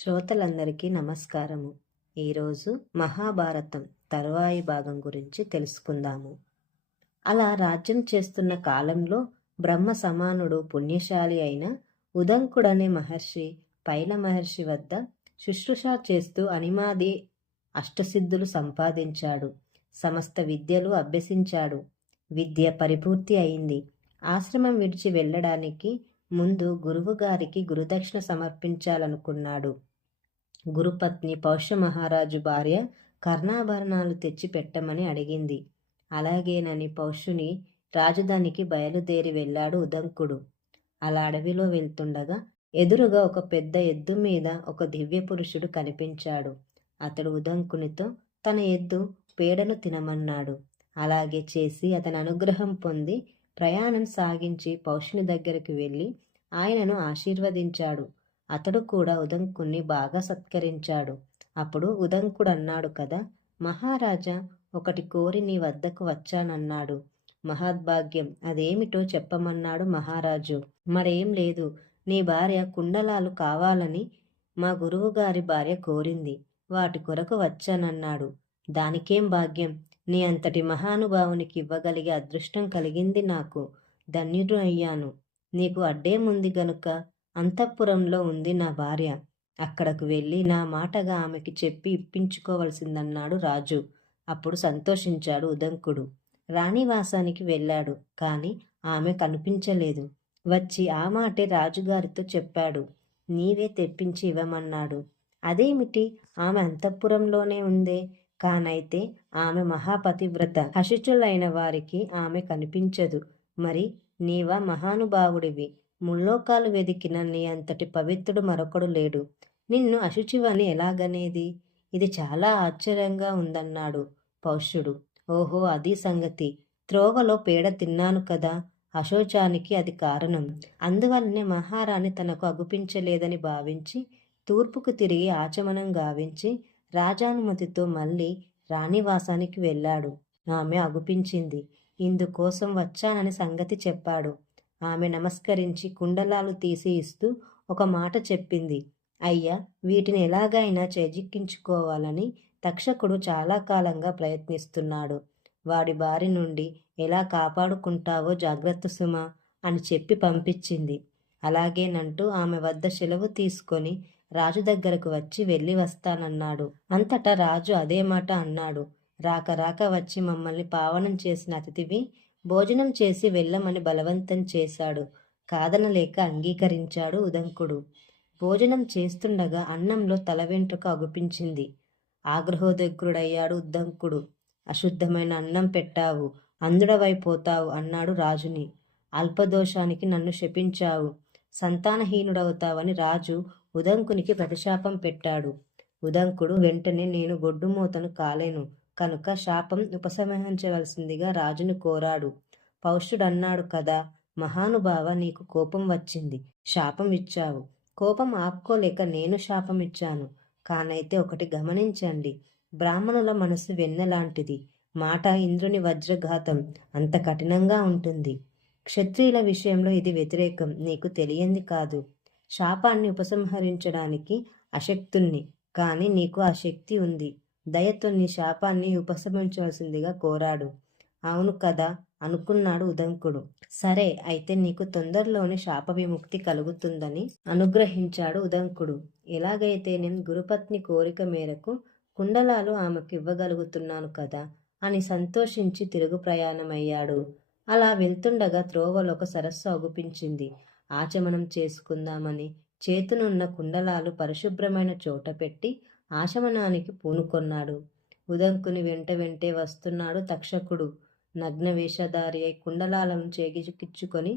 శ్రోతలందరికీ నమస్కారము. ఈరోజు మహాభారతం తరువాయి భాగం గురించి తెలుసుకుందాము. అలా రాజ్యం చేస్తున్న కాలంలో బ్రహ్మ సమానుడు పుణ్యశాలి అయిన ఉదంకుడనే మహర్షి పైల మహర్షి వద్ద శుశ్రూష చేస్తూ అనిమాది అష్టసిద్ధులు సంపాదించాడు. సమస్త విద్యలు అభ్యసించాడు. విద్య పరిపూర్తి అయింది. ఆశ్రమం విడిచి వెళ్ళడానికి ముందు గురువుగారికి గురుదక్షిణ సమర్పించాలనుకున్నాడు. గురుపత్ని పౌష్యమహారాజు భార్య కర్ణాభరణాలు తెచ్చి పెట్టమని అడిగింది. అలాగేనని పౌష్యుని రాజధానికి బయలుదేరి వెళ్ళాడు ఉదంకుడు. అలా అడవిలో వెళ్తుండగా ఎదురుగా ఒక పెద్ద ఎద్దు మీద ఒక దివ్య పురుషుడు కనిపించాడు. అతడు ఉదంకునితో తన ఎద్దు పేడను తినమన్నాడు. అలాగే చేసి అతని అనుగ్రహం పొంది ప్రయాణం సాగించి పౌష్యుని దగ్గరికి వెళ్ళి ఆయనను ఆశీర్వదించాడు. అతడు కూడా ఉదంకుణ్ణి బాగా సత్కరించాడు. అప్పుడు ఉదంకుడు అన్నాడు కదా, మహారాజా, ఒకటి కోరి నీ వద్దకు వచ్చానన్నాడు. మహద్భాగ్యం, అదేమిటో చెప్పమన్నాడు మహారాజు. మరేం లేదు, నీ భార్య కుండలాలు కావాలని మా గురువుగారి భార్య కోరింది. వాటి కొరకు వచ్చానన్నాడు. దానికేం భాగ్యం, నీ అంతటి మహానుభావునికి ఇవ్వగలిగే అదృష్టం కలిగింది. నాకు ధన్యుడు అయ్యాను. నీకు అడ్డేముంది గనుక అంతఃపురంలో ఉంది నా భార్య. అక్కడకు వెళ్ళి నా మాటగా ఆమెకి చెప్పి ఇప్పించుకోవలసిందన్నాడు రాజు. అప్పుడు సంతోషించాడు ఉదంకుడు. రాణివాసానికి వెళ్ళాడు. కాని ఆమె కనిపించలేదు. వచ్చి ఆ మాటే రాజుగారితో చెప్పాడు. నీవే తెప్పించి ఇవ్వమన్నాడు. అదేమిటి, ఆమె అంతఃపురంలోనే ఉందే. కానైతే ఆమె మహాపతివ్రత, హశిచులైన వారికి ఆమె కనిపించదు. మరి నీవా మహానుభావుడివి, ముల్లోకాలు వెదికిన నీ అంతటి పవిత్రుడు మరొకడు లేడు. నిన్ను అశుచివని ఎలాగనేది? ఇది చాలా ఆశ్చర్యంగా ఉందన్నాడు పౌష్యుడు. ఓహో, అది సంగతి. త్రోవలో పేడ తిన్నాను కదా, అశోచానికి అది కారణం. అందువల్లనే మహారాణి తనకు అగుపించలేదని భావించి తూర్పుకు తిరిగి ఆచమనం గావించి రాజానుమతితో మళ్ళీ రాణివాసానికి వెళ్ళాడు. ఆమె అగుపించింది. ఇందుకోసం వచ్చానని సంగతి చెప్పాడు. ఆమె నమస్కరించి కుండలాలు తీసి ఇస్తూ ఒక మాట చెప్పింది. అయ్యా, వీటిని ఎలాగైనా చేజిక్కించుకోవాలని తక్షకుడు చాలా కాలంగా ప్రయత్నిస్తున్నాడు. వాడి బారి నుండి ఎలా కాపాడుకుంటావో జాగ్రత్త సుమా అని చెప్పి పంపించింది. అలాగేనంటూ ఆమె వద్ద సెలవు తీసుకొని రాజు దగ్గరకు వచ్చి వెళ్ళి వస్తానన్నాడు. అంతటా రాజు అదే మాట అన్నాడు. రాక రాక వచ్చి మమ్మల్ని పావనం చేసిన అతిథివి, భోజనం చేసి వెళ్ళమని బలవంతం చేశాడు. కాదనలేక అంగీకరించాడు ఉదంకుడు. భోజనం చేస్తుండగా అన్నంలో తల వెంట్రుక అగుపించింది. ఆగ్రహోదగ్రుడయ్యాడు ఉదంకుడు. అశుద్ధమైన అన్నం పెట్టావు, అంధుడవైపోతావు అన్నాడు రాజుని. అల్పదోషానికి నన్ను శపించావు, సంతానహీనుడవుతావని రాజు ఉదంకునికి ప్రతిశాపం పెట్టాడు. ఉదంకుడు వెంటనే నేను గొడ్డుమూతను కాలేను కనుక శాపం ఉపసంహరించవలసిందిగా రాజును కోరాడు. పౌష్యుడన్నాడు కదా, మహానుభావ, నీకు కోపం వచ్చింది, శాపం ఇచ్చావు. కోపం ఆపుకోలేక నేను శాపం ఇచ్చాను. కానైతే ఒకటి గమనించండి, బ్రాహ్మణుల మనసు వెన్నెలాంటిది. మాట ఇంద్రుని వజ్రఘాతం అంత కఠినంగా ఉంటుంది. క్షత్రియుల విషయంలో ఇది వ్యతిరేకం, నీకు తెలియంది కాదు. శాపాన్ని ఉపసంహరించడానికి అశక్తుణ్ణి, కాని నీకు ఆ శక్తి ఉంది. దయతో నీ శాపాన్ని ఉపశమించవలసిందిగా కోరాడు. అవును కదా అనుకున్నాడు ఉదంకుడు. సరే, అయితే నీకు తొందరలోనే శాప విముక్తి కలుగుతుందని అనుగ్రహించాడు ఉదంకుడు. ఎలాగైతే నేను గురుపత్ని కోరిక మేరకు కుండలాలు ఆమెకు ఇవ్వగలుగుతున్నాను కదా అని సంతోషించి తిరుగు ప్రయాణమయ్యాడు. అలా వెళ్తుండగా త్రోవలో ఒక సరస్సు అగుపించింది. ఆచమనం చేసుకుందామని చేతునున్న కుండలాలు పరిశుభ్రమైన చోట పెట్టి ఆచమనానికి పూనుకొన్నాడు. ఉదంకుని వెంట వెంటే వస్తున్నాడు తక్షకుడు. నగ్న వేషధారి అయి కుండలాలను చేగికిచ్చుకొని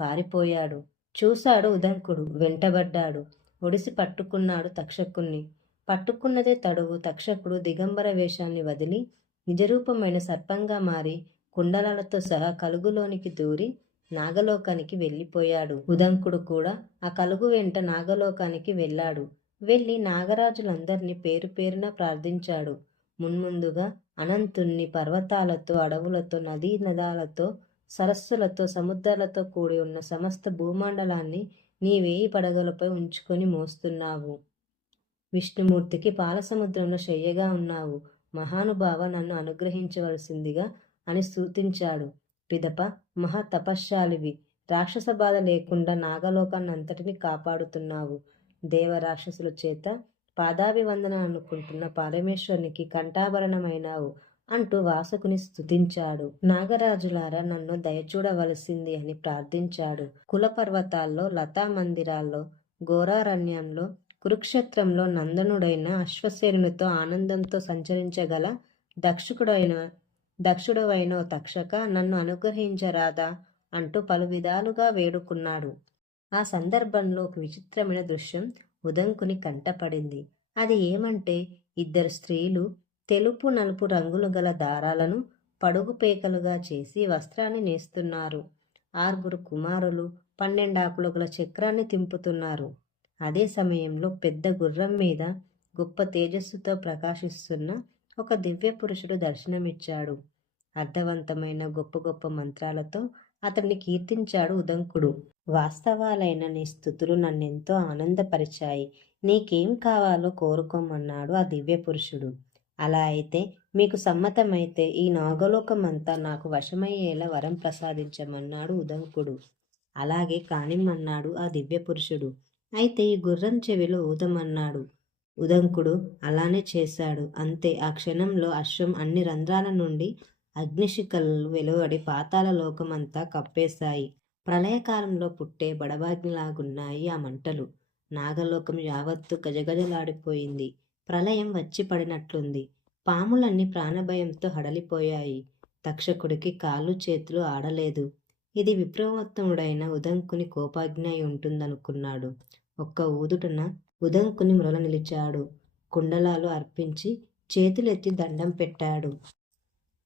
పారిపోయాడు. చూశాడు ఉదంకుడు, వెంటబడ్డాడు. ఒడిసి పట్టుకున్నాడు తక్షకుణ్ణి. పట్టుకున్నదే తడువు. తక్షకుడు దిగంబర వేషాన్ని వదిలి నిజరూపమైన సర్పంగా మారి కుండలాలతో సహా కలుగులోనికి దూరి నాగలోకానికి వెళ్ళిపోయాడు. ఉదంకుడు కూడా ఆ కలుగు వెంట నాగలోకానికి వెళ్ళాడు. వెళ్ళి నాగరాజులందరినీ పేరు పేరున ప్రార్థించాడు. మున్ముందుగా అనంతుణ్ణి పర్వతాలతో, అడవులతో, నదీ నదాలతో, సరస్సులతో, సముద్రాలతో కూడి ఉన్న సమస్త భూమండలాన్ని నీ వేయి పడగలపై ఉంచుకొని మోస్తున్నావు. విష్ణుమూర్తికి పాలసముద్రంలో శయ్యగా ఉన్నావు, మహానుభావ నన్ను అనుగ్రహించవలసిందిగా అని స్తుతించాడు. పిదప మహా తపశ్శాలివి, రాక్షస బాధ లేకుండా నాగలోకాన్నంతటిని కాపాడుతున్నావు. దేవరాక్షసుల చేత పాదాభివందన అనుకుంటున్న పరమేశ్వరునికి కంఠాభరణమైనావు అంటూ వాసుకుని స్తుతించాడు. నాగరాజులారా నన్ను దయచూడవలసింది అని ప్రార్థించాడు. కులపర్వతాల్లో, లతా మందిరాల్లో, ఘోరారణ్యంలో, కురుక్షేత్రంలో నందనుడైన అశ్వసేనునితో ఆనందంతో సంచరించగల దక్షుడవైన ఓ తక్షక నన్ను అనుగ్రహించరాదా అంటూ పలు విధాలుగా వేడుకున్నాడు. ఆ సందర్భంలో ఒక విచిత్రమైన దృశ్యం ఉదంకుని కంటపడింది. అది ఏమంటే, ఇద్దరు స్త్రీలు తెలుపు నలుపు రంగులు గల దారాలను పడుగు పేకలుగా చేసి వస్త్రాన్ని నేస్తున్నారు. 6 కుమారులు 12 ఆకులు గల చక్రాన్ని తింపుతున్నారు. అదే సమయంలో పెద్ద గుర్రం మీద గొప్ప తేజస్సుతో ప్రకాశిస్తున్న ఒక దివ్య పురుషుడు దర్శనమిచ్చాడు. అర్థవంతమైన గొప్ప గొప్ప మంత్రాలతో అతన్ని కీర్తించాడు ఉదంకుడు. వాస్తవాలైన నీ స్థుతులు నన్నెంతో ఆనందపరిచాయి. నీకేం కావాలో కోరుకోమన్నాడు ఆ దివ్య పురుషుడు. అలా అయితే మీకు సమ్మతమైతే ఈ నాగలోకమంతా నాకు వశమయ్యేలా వరం ప్రసాదించమన్నాడు ఉదంకుడు. అలాగే కానిమ్మన్నాడు ఆ దివ్య పురుషుడు. అయితే ఈ గుర్రం చెవిలో ఊదమన్నాడు. ఉదంకుడు అలానే చేశాడు. అంతే, ఆ క్షణంలో అశ్వం అన్ని రంధ్రాల నుండి అగ్నిశిఖలు వెలువడి పాతాళ లోకమంతా కప్పేశాయి. ప్రళయకాలంలో పుట్టే బడబాగ్నిలాగున్నాయి ఆ మంటలు. నాగలోకం యావత్తు గజగజలాడిపోయింది. ప్రళయం వచ్చి పడినట్లుంది. పాములన్నీ ప్రాణభయంతో హడలిపోయాయి. తక్షకుడికి కాళ్ళు చేతులు ఆడలేదు. ఇది విప్రవోత్తముడైన ఉదంకుని కోపాగ్ని అయి ఉంటుందనుకున్నాడు. ఒక్క ఊదుటన ఉదంకుని మ్రొల నిలిచాడు. కుండలాలు అర్పించి చేతులెత్తి దండం పెట్టాడు.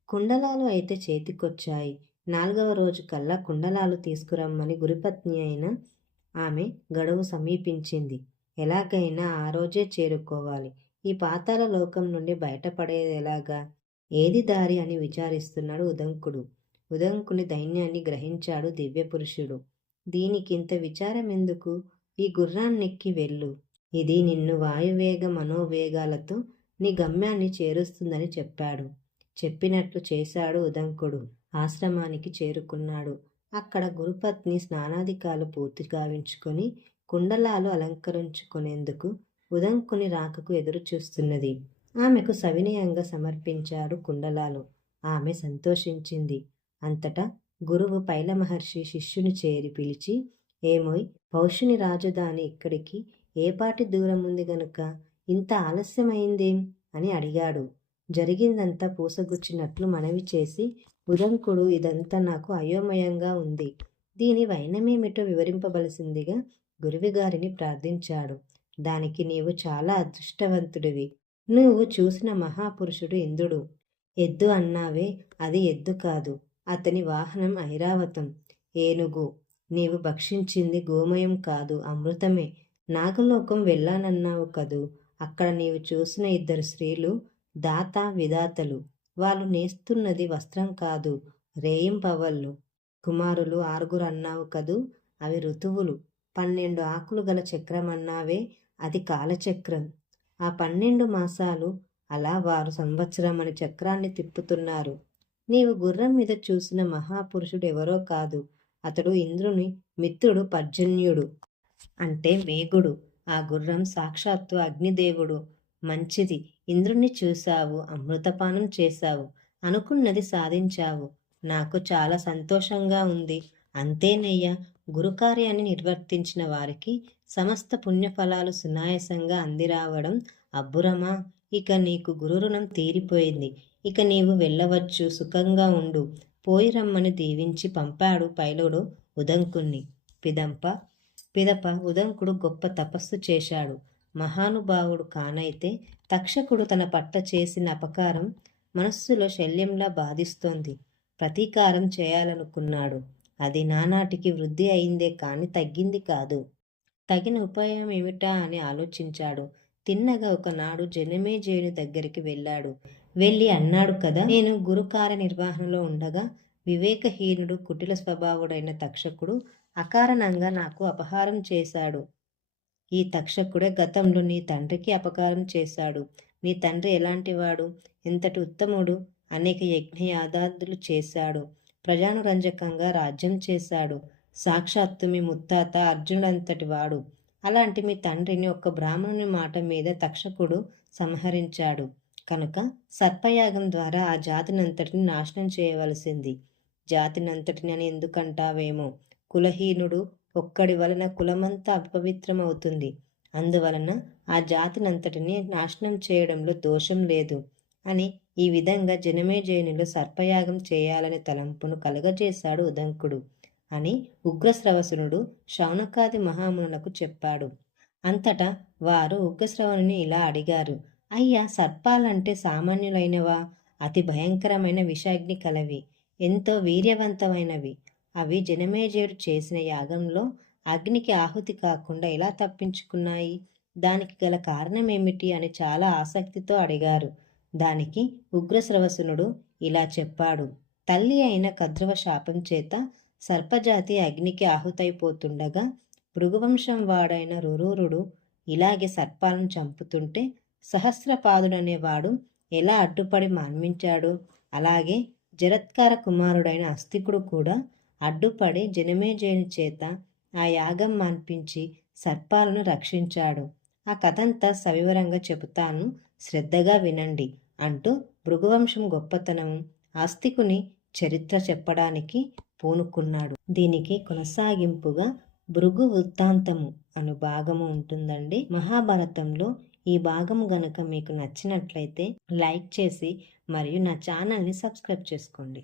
కుండలాలు అయితే చేతికొచ్చాయి. 4వ రోజు కల్లా కుండలాలు తీసుకురమ్మని గురుపత్ని అయిన ఆమె గడువు సమీపించింది. ఎలాగైనా ఆ రోజే చేరుకోవాలి. ఈ పాతాళ లోకం నుండి బయటపడేదెలాగా? ఏది దారి అని విచారిస్తున్నాడు ఉదంకుడు. ఉదంకుని దైన్యాన్ని గ్రహించాడు దివ్యపురుషుడు. దీనికింత విచారమెందుకు? ఈ గుర్రాన్నెక్కి వెళ్ళు. ఇది నిన్ను వాయువేగ మనోవేగాలతో నీ గమ్యాన్ని చేరుస్తుందని చెప్పాడు. చెప్పినట్లు చేశాడు ఉదంకుడు. ఆశ్రమానికి చేరుకున్నాడు. అక్కడ గురుపత్ని స్నానాధికాలు పూర్తి గావించుకొని కుండలాలు అలంకరించుకునేందుకు ఉదంకుని రాకకు ఎదురు చూస్తున్నది. ఆమెకు సవినయంగా సమర్పించాడు కుండలాలు. ఆమె సంతోషించింది. అంతటా గురువు పైల మహర్షి శిష్యుని చేరి పిలిచి, ఏమోయ్, పౌషుని రాజధాని ఇక్కడికి ఏపాటి దూరముంది గనుక ఇంత ఆలస్యమైందేం అని అడిగాడు. జరిగిందంతా పూసగుచ్చినట్లు మనవి చేసి, ఉదంకుడు, ఇదంతా నాకు అయోమయంగా ఉంది. దీని వైనమేమిటో వివరింపవలసిందిగా గురువుగారిని ప్రార్థించాడు. దానికి నీవు చాలా అదృష్టవంతుడివి. నువ్వు చూసిన మహాపురుషుడు ఇంద్రుడు. ఎద్దు అన్నావే, అది ఎద్దు కాదు. అతని వాహనం ఐరావతం, ఏనుగు. నీవు భక్షించింది గోమయం కాదు, అమృతమే. నాగలోకం వెళ్ళానన్నావు కదూ, అక్కడ నీవు చూసిన 2 స్త్రీలు దాత విధాతలు. వాళ్ళు నేస్తున్నది వస్త్రం కాదు, రేయింపవళ్ళు. కుమారులు 6 అన్నావు కదూ, అవి ఋతువులు. 12 ఆకులు గల చక్రం అన్నావే, అది కాలచక్రం. ఆ 12 మాసాలు అలా వారు సంవత్సరం అని చక్రాన్ని తిప్పుతున్నారు. నీవు గుర్రం మీద చూసిన మహాపురుషుడు ఎవరో కాదు, అతడు ఇంద్రుని మిత్రుడు పర్జన్యుడు, అంటే వేగుడు. ఆ గుర్రం సాక్షాత్తు అగ్నిదేవుడు. మంచిది, ఇంద్రుణ్ణి చూశావు, అమృతపానం చేశావు, అనుకున్నది సాధించావు. నాకు చాలా సంతోషంగా ఉంది. అంతేనయ్యా, గురుకార్యాన్ని నిర్వర్తించిన వారికి సమస్త పుణ్యఫలాలు సునాయాసంగా అందిరావడం అబ్బురమా? ఇక నీకు గురు రుణం తీరిపోయింది. ఇక నీవు వెళ్ళవచ్చు, సుఖంగా ఉండు. పోయి రమ్మని దీవించి పంపాడు పైలుడు ఉదంకుణ్ణి. పిదప ఉదంకుడు గొప్ప తపస్సు చేశాడు. మహానుభావుడు కానైతే తక్షకుడు తన పట్ల చేసిన అపకారం మనస్సులో శల్యంలా బాధిస్తోంది. ప్రతీకారం చేయాలనుకున్నాడు. అది నానాటికి వృద్ధి అయిందే కాని తగ్గింది కాదు. తగిన ఉపాయం ఏమిటా అని ఆలోచించాడు. తిన్నగా ఒకనాడు జనమేజయుని దగ్గరికి వెళ్ళాడు. వెళ్ళి అన్నాడు కదా, నేను గురు కార్యనిర్వహణలో ఉండగా వివేకహీనుడు కుటిల స్వభావుడైన తక్షకుడు అకారణంగా నాకు అపహారం చేశాడు. ఈ తక్షకుడే గతంలో నీ తండ్రికి అపకారం చేశాడు. నీ తండ్రి ఎలాంటివాడు? ఎంతటి ఉత్తముడు! అనేక యజ్ఞయాగాదులు చేశాడు. ప్రజానురంజకంగా రాజ్యం చేశాడు. సాక్షాత్తు మీ ముత్తాత అర్జునుడంతటి వాడు. అలాంటి మీ తండ్రిని ఒక్క బ్రాహ్మణుని మాట మీద తక్షకుడు సంహరించాడు. కనుక సర్పయాగం ద్వారా ఆ జాతినంతటిని నాశనం చేయవలసింది. జాతినంతటిని అని ఎందుకంటావేమో. కులహీనుడు ఒక్కడి వలన కులమంతా అపవిత్రమవుతుంది. అందువలన ఆ జాతినంతటిని నాశనం చేయడంలో దోషం లేదు అని ఈ విధంగా జనమేజయునిలో సర్పయాగం చేయాలనే తలంపును కలుగజేశాడు ఉదంకుడు అని ఉగ్రశ్రవసునుడు శౌనకాది మహామునులకు చెప్పాడు. అంతటా వారు ఉగ్రశ్రవణుని ఇలా అడిగారు. అయ్యా, సర్పాలంటే సామాన్యులైనవా? అతి భయంకరమైన విషాగ్ని కలవి, ఎంతో వీర్యవంతమైనవి. అవి జనమేజయుడు చేసిన యాగంలో అగ్నికి ఆహుతి కాకుండా ఎలా తప్పించుకున్నాయి? దానికి గల కారణమేమిటి అని చాలా ఆసక్తితో అడిగారు. దానికి ఉగ్రశ్రవసునుడు ఇలా చెప్పాడు. తల్లి అయిన కద్రవ శాపం చేత సర్పజాతి అగ్నికి ఆహుతైపోతుండగా భృగువంశం వాడైన రురూరుడు ఇలాగే సర్పాలను చంపుతుంటే సహస్రపాదుడనేవాడు ఎలా అడ్డుపడి మాన్మించాడు, అలాగే జరత్కార కుమారుడైన అస్తికుడు కూడా అడ్డుపడి జనమేజయుని చేత ఆ యాగం మాన్పించి సర్పాలను రక్షించాడు. ఆ కథంతా సవివరంగా చెబుతాను, శ్రద్ధగా వినండి అంటూ భృగువంశం గొప్పతనం, ఆస్తికుని చరిత్ర చెప్పడానికి పూనుకున్నాడు. దీనికి కొనసాగింపుగా భృగు వృత్తాంతము అను భాగము ఉంటుందండి మహాభారతంలో. ఈ భాగము గనుక మీకు నచ్చినట్లయితే లైక్ చేసి మరియు నా ఛానల్ని సబ్స్క్రైబ్ చేసుకోండి.